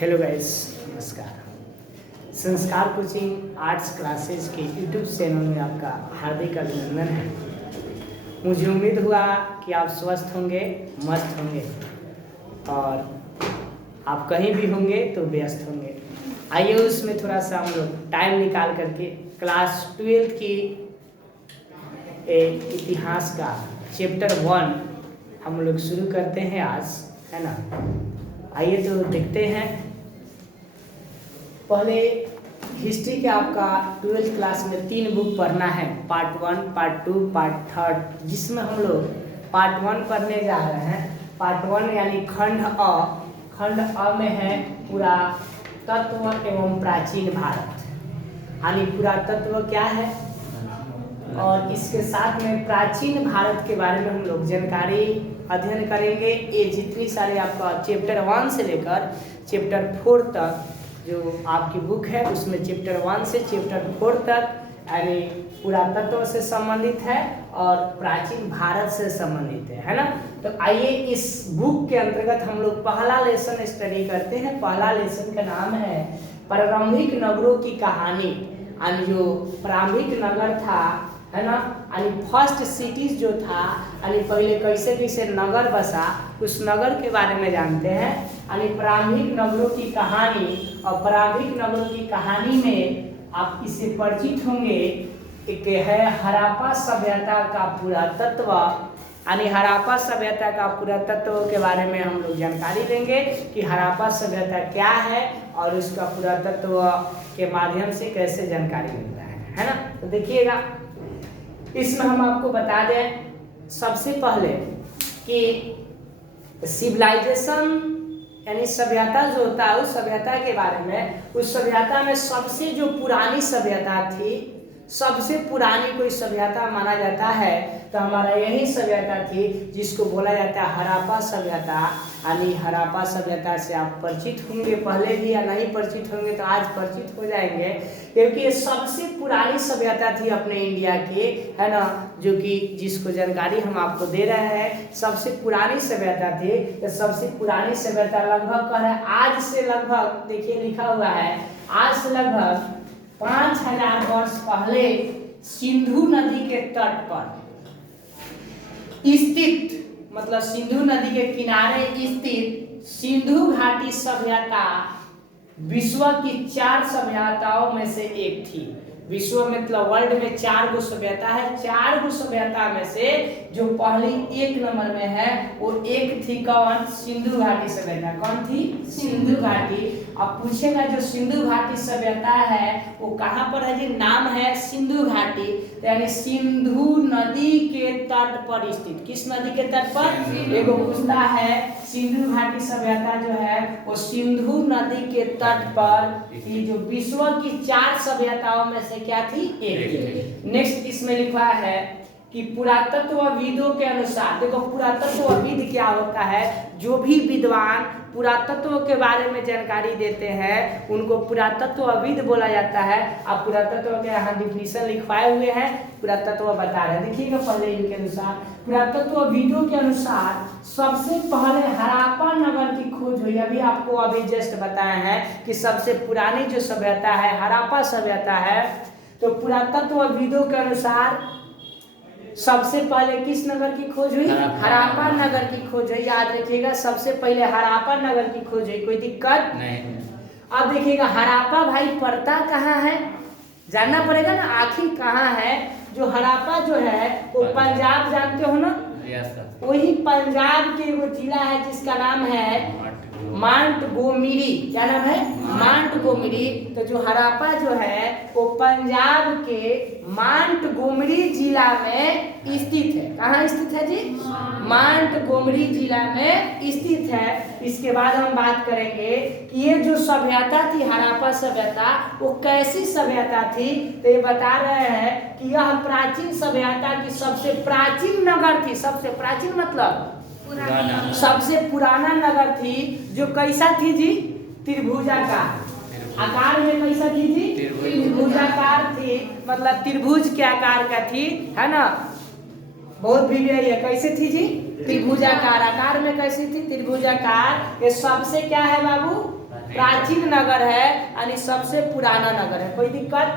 Hello guys, नमस्कार। संस्कार coaching arts classes के यूट्यूब चैनल में आपका हार्दिक अभिनंदन है। मुझे उम्मीद हुआ कि आप स्वस्थ होंगे, मस्त होंगे और आप कहीं भी होंगे तो व्यस्त होंगे। आइए उसमें थोड़ा सा हम लोग टाइम निकाल करके क्लास 12 की इतिहास का चैप्टर 1 हम लोग शुरू करते हैं आज, है ना। आइए तो देखते हैं। पहले हिस्ट्री के आपका 12th क्लास में 3 बुक पढ़ना है, पार्ट 1, पार्ट 2, पार्ट 3, जिसमें हम लोग पार्ट 1 पढ़ने जा रहे हैं। पार्ट 1 यानी खंड अ में है पुरातत्व एवं प्राचीन भारत, यानी पुरातत्व क्या है और इसके साथ में प्राचीन भारत के बारे में हम लोग जानकारी अध्ययन करेंगे। ये जितनी सारे आपका चैप्टर 1 से लेकर चैप्टर 4 तक जो आपकी बुक है उसमें चैप्टर 1 से चैप्टर 4 तक यानी पुरातत्व से संबंधित है और प्राचीन भारत से संबंधित है ना। तो आइए इस बुक के अंतर्गत हम लोग पहला लेसन स्टडी करते हैं। पहला लेसन का नाम है प्रारंभिक नगरों की कहानी। यानी जो प्रारंभिक नगर था, है ना, यानी फर्स्ट सिटीज जो था, यानी पहले कैसे कैसे नगर बसा, उस नगर के बारे में जानते हैं। यानी प्रारंभिक नगरों की कहानी, और प्रारंभिक नगरों की कहानी में आप इससे परिचित होंगे। एक है हड़प्पा सभ्यता का पुरातत्व, यानी हड़प्पा सभ्यता का पुरातत्व के बारे में हम लोग जानकारी देंगे कि हड़प्पा सभ्यता क्या है और उसका पुरातत्व के माध्यम से कैसे जानकारी मिलता है ना। तो देखिएगा, इसमें हम आपको बता दें सबसे पहले कि सिविलाइजेशन यानी सभ्यता जो होता है उस सभ्यता के बारे में। उस सभ्यता में सबसे जो पुरानी सभ्यता थी, सबसे पुरानी कोई सभ्यता माना जाता है तो हमारा यही सभ्यता थी जिसको बोला जाता है हड़प्पा सभ्यता। यानी हड़प्पा सभ्यता से आप परिचित होंगे पहले भी या नहीं परिचित होंगे तो आज परिचित हो जाएंगे, क्योंकि ये सबसे पुरानी सभ्यता थी अपने इंडिया की, है ना, जो कि जिसको जानकारी हम आपको दे रहे हैं। सबसे पुरानी सभ्यता थी। ये सबसे पुरानी सभ्यता लगभग कह रहे हैं आज से लगभग, देखिए लिखा हुआ है, आज से लगभग 5000 वर्ष पहले सिंधु नदी के तट पर स्थित, मतलब सिंधु नदी के किनारे स्थित सिंधु घाटी सभ्यता विश्व की 4 सभ्यताओं में से एक थी। विश्व में मतलब वर्ल्ड में 4 गो सभ्यता है। 4 गो सभ्यता में से जो पहली 1 नंबर में है वो एक थी कौन? सिंधु घाटी सभ्यता। कौन थी? सिंधु घाटी। अब पूछेगा जो सिंधु घाटी सभ्यता है वो कहाँ पर है जी? नाम है सिंधु घाटी, यानी सिंधु नदी के तट पर स्थित। किस नदी के तट पर? एगो पूछता है सिंधु घाटी सभ्यता जो है वो सिंधु नदी के तट पर थी, जो विश्व की 4 सभ्यताओं में से क्या थी? एक। नेक्स्ट इसमें लिखा है कि पुरातत्वविदों के अनुसार, देखो पुरातत्वविद क्या होता है? जो भी विद्वान पुरातत्व के बारे में जानकारी देते हैं उनको पुरातत्वविद बोला जाता है। अब पुरातत्व के यहाँ डिफिनीशन लिखवाए हुए हैं, पुरातत्व बता रहे हैं। देखिएगा पहले इनके अनुसार, पुरातत्वविदों के अनुसार सबसे पहले हड़प्पा नगर की खोज हुई। आपको अभी जस्ट बताया है कि सबसे पुरानी जो सभ्यता है हड़प्पा सभ्यता है। तो पुरातत्वविदों के अनुसार सबसे पहले किस नगर की खोज हुई? हड़प्पा नगर की खोज हुई। याद रखिएगा, सबसे पहले हड़प्पा नगर की खोज हुई। कोई दिक्कत नहीं। अब देखिएगा हड़प्पा भाई पड़ता कहाँ है, जानना पड़ेगा ना, आखिर कहाँ है। जो हड़प्पा जो है वो पंजाब, जानते हो ना, वही पंजाब के वो जिला है जिसका नाम है मांटगोमरी। क्या नाम है? मांटगोमरी। तो जो हड़प्पा जो है वो पंजाब के मांटगोमरी जिला में स्थित है। कहाँ स्थित है जी? मांटगोमरी जिला में स्थित है। इसके बाद हम बात करेंगे कि ये जो सभ्यता थी हड़प्पा सभ्यता वो कैसी सभ्यता थी। तो ये बता रहे हैं कि यह प्राचीन सभ्यता की सबसे प्राचीन नगर थी। सबसे प्राचीन मतलब सबसे पुराना नगर थी, जो कैसा थी जी? त्रिभुजाकार आकार में। कैसा थी जी? त्रिभुजाकार थी, मतलब त्रिभुज के आकार का थी, है ना। बहुत भी है, कैसे थी जी? त्रिभुजाकार आकार में। कैसी थी? त्रिभुजाकार। ये सबसे क्या है बाबू? प्राचीन नगर है, यानी सबसे पुराना नगर है। कोई दिक्कत?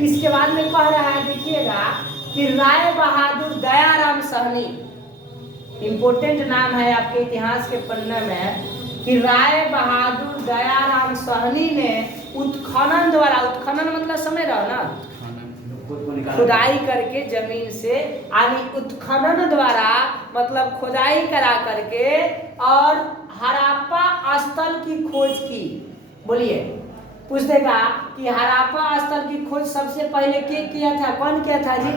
इसके बाद में कह रहा है, देखिएगा कि राय बहादुर दयाराम सहनी, इंपोर्टेंट नाम है आपके इतिहास के पन्ने में, कि राय बहादुर दयाराम सहनी ने उत्खनन द्वारा, उत्खनन मतलब समझ रहा हो ना, खुदाई करके जमीन से, यानी उत्खनन द्वारा मतलब खुदाई करा करके और हड़प्पा स्थल की खोज की। बोलिए, पूछ देगा कि हड़प्पा स्थल की खोज सबसे पहले किया था? कौन किया था जी?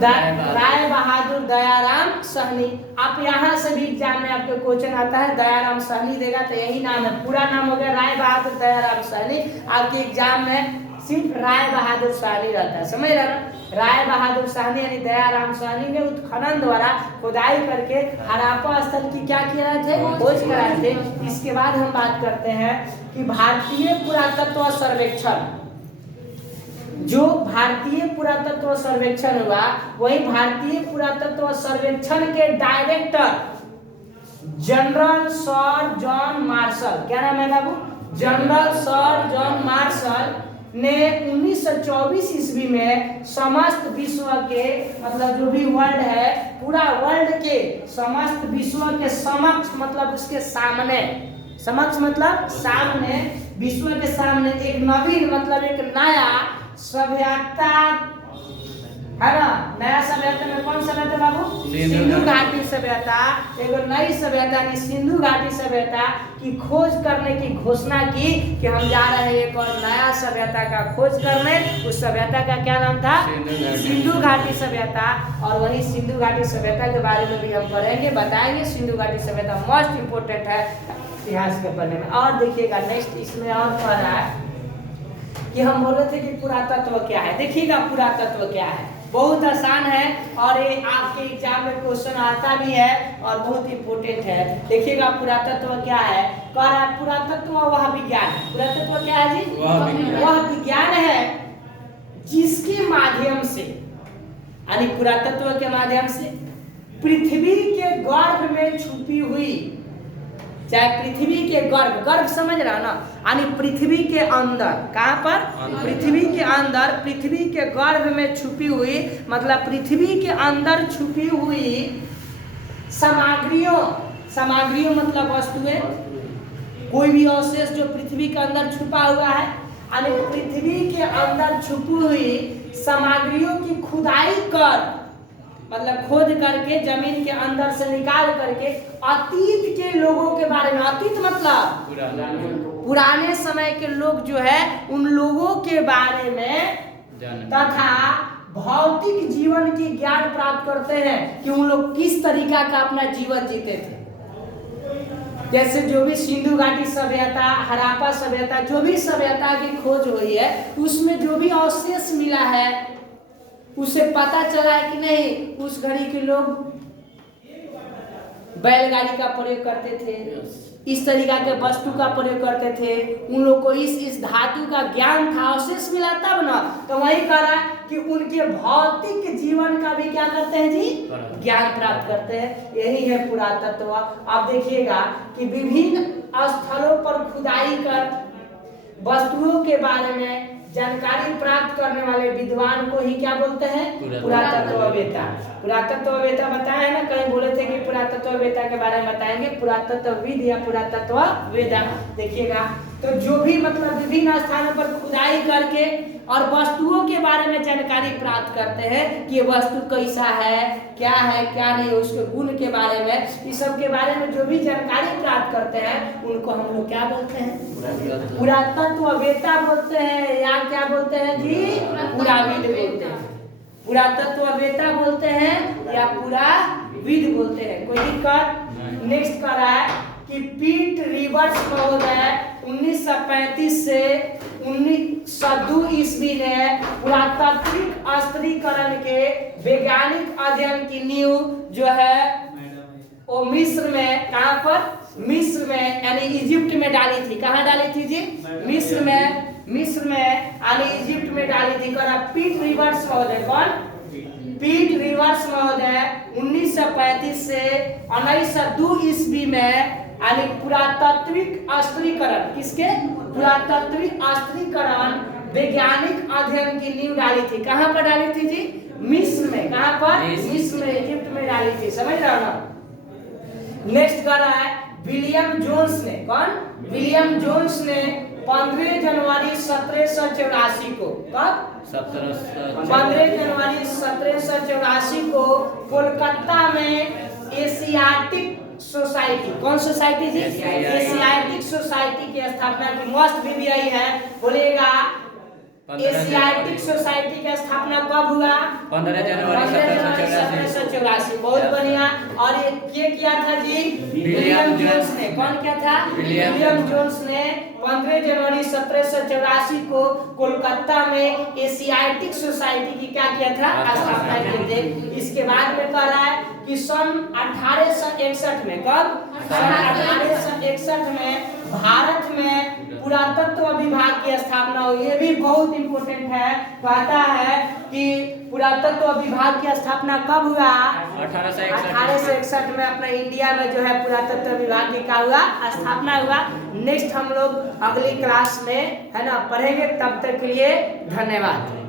राय बहादुर दयाराम सहनी। आप यहाँ से भी एग्जाम में आपके क्वेश्चन आता है, दयाराम सहनी देगा तो यही नाम है, पूरा नाम हो गया राय बहादुर दयाराम सहनी। आपके एग्जाम में सिर्फ राय बहादुर सहनी रहता है, समझ रहे ना? राय बहादुर सहनी यानी दयाराम सहनी ने उत्खनन द्वारा खुदाई करके हड़प्पा स्थल की क्या किया थे? खोज कराए थे। इसके बाद हम बात करते हैं कि भारतीय पुरातत्व सर्वेक्षण, जो भारतीय पुरातत्व सर्वेक्षण हुआ, वही भारतीय पुरातत्व सर्वेक्षण के director general sir John Marshall, क्या नाम है बाबू? जनरल सर जॉन मार्शल ने 1924 ईस्वी में समस्त विश्व के, मतलब जो भी वर्ल्ड है, पूरा वर्ल्ड के समस्त विश्व के समक्ष, मतलब उसके सामने, समक्ष मतलब सामने, विश्व के सामने एक नवीन मतलब एक नया सभ्यता है ना, नया सभ्यता में कौन सभ्यता बाबू? सिंधु घाटी सभ्यता, एक नई सभ्यता यानी सिंधु घाटी सभ्यता की खोज करने की घोषणा की कि हम जा रहे हैं एक और नया सभ्यता का खोज करने। उस सभ्यता का क्या नाम था? सिंधु घाटी सभ्यता। और वही सिंधु घाटी सभ्यता के बारे में भी हम पढ़ेंगे, बताएंगे। सिंधु घाटी सभ्यता मोस्ट इंपोर्टेंट है इतिहास के पढ़ने में। और देखिएगा नेक्स्ट इसमें और पढ़ रहा है कि हम बोल रहे थे कि पुरातत्व क्या है। देखिएगा पुरातत्व क्या है, बहुत आसान है और ये आपके एग्जाम में क्वेश्चन आता भी है और बहुत इंपोर्टेंट है। देखिएगा पुरातत्व क्या है, कह रहा है पुरातत्व वह विज्ञान। पुरातत्व क्या है जी? वह विज्ञान है जिसके माध्यम से, यानी पुरातत्व के माध्यम से पृथ्वी के गर्भ में छुपी हुई, चाहे पृथ्वी के गर्भ, गर्भ समझ रहा ना, यानी पृथ्वी के अंदर, कहाँ पर? पृथ्वी के अंदर, पृथ्वी के गर्भ में छुपी हुई, मतलब पृथ्वी के अंदर छुपी हुई सामग्रियों, सामग्रियों मतलब वस्तुएं, कोई भी अवशेष जो पृथ्वी के अंदर छुपा हुआ है, यानी पृथ्वी के अंदर छुपी हुई सामग्रियों की खुदाई कर, मतलब खोद करके जमीन के अंदर से निकाल करके अतीत के लोगों के बारे में, अतीत मतलब पुराने समय के लोग जो है, उन लोगों के बारे में तथा भौतिक जीवन की ज्ञान प्राप्त करते हैं कि उन लोग किस तरीका का अपना जीवन जीते थे। जैसे जो भी सिंधु घाटी सभ्यता, हड़प्पा सभ्यता, जो भी सभ्यता की खोज हुई है, उसमें जो भी अवशेष मिला है, उसे पता चला है कि नहीं उस घड़ी के लोग बैलगाड़ी का प्रयोग करते थे, इस तरीका के वस्तु का प्रयोग करते थे, उन लोग को इस धातु का ज्ञान था, अवशेष मिला तब ना। तो वही कह रहा है कि उनके भौतिक जीवन का भी क्या करते हैं जी? ज्ञान प्राप्त करते हैं। यही है पुरातत्व। आप देखिएगा कि विभिन्न स्थलों पर खुदाई कर वस्तुओं के बारे में जानकारी प्राप्त करने वाले विद्वान को ही क्या बोलते हैं? पुरातत्ववेत्ता। पुरातत्ववेत्ता बताया ना, कहीं बोले थे कि पुरातत्ववेत्ता के बारे में बताएंगे, पुरातत्वविद या पुरातत्ववेत्ता। देखिएगा तो जो भी मतलब विभिन्न स्थानों पर खुदाई करके और वस्तुओं के बारे में जानकारी प्राप्त करते हैं कि ये वस्तु कैसा है, क्या नहीं, उसके गुण के बारे में, इस सब के बारे में जो भी जानकारी प्राप्त करते हैं उनको हम लोग क्या बोलते हैं? पुरातत्ववेत्ता बोलते हैं, या क्या बोलते हैं जी? पुराविद बोलते हैं। पुरातत्ववेत्ता बोलते हैं या पुराविद बोलते हैं। कोई दिक्कत? नेक्स्ट कर रहा है कि पीट रिवर्स महोदय 1935 से 1902 ईस्वी ने पुरातात्विक स्त्रीकरण के वैज्ञानिक अध्ययन की नींव जो है वो मिस्र में, कहाँ पर? मिस्र में यानी इजिप्ट में डाली थी। कहाँ डाली थी जी? मिस्र में यानी इजिप्ट में डाली थी। करा पीट रिवर्स महोदय। कौन? पीट रिवर्स महोदय 1935 से 1902 ईस्वी में यानी पुरातात्विक स्त्रीकरण, किसके? पुरातात्विक स्त्रीकरण वैज्ञानिक अध्ययन की नींव डाली थी। कहाँ पर डाली थी जी? मिस्र में। कहाँ पर? मिस्र में, इजिप्ट में डाली थी। समझ रहे हो ना? नेक्स्ट कर रहा है विलियम जोन्स ने। कौन? विलियम जोन्स ने 15 जनवरी 1784 को, कब? 15 जनवरी 1784 को कोलकाता में एशियाटिक सोसाइटी, कौन सोसाइटी जी? एशियाटिक सोसाइटी की स्थापना की। मस्त भी आई है, बोलेगा एशियाटिक सोसाइटी की स्थापना कब हुआ? 15 जनवरी 1784। बहुत बढ़िया। और ये किया था जी? विलियम जोन्स ने। कौन किया था? विलियम जोन्स ने 15 जनवरी 1784 को कोलकाता में एशियाटिक सोसाइटी की क्या किया था? स्थापना की थी। इसके बाद में कह रहा है कि सन 1861 में, कब? सन 1861 में भारत में पुरातत्व विभाग की स्थापना हुई। ये भी बहुत इंपॉर्टेंट है। कहता है कि पुरातत्व विभाग की स्थापना कब हुआ? 1861 में अपना इंडिया में जो है पुरातत्व विभाग की क्या हुआ? स्थापना हुआ। नेक्स्ट हम लोग अगली क्लास में है ना पढ़ेंगे। तब तक के लिए धन्यवाद।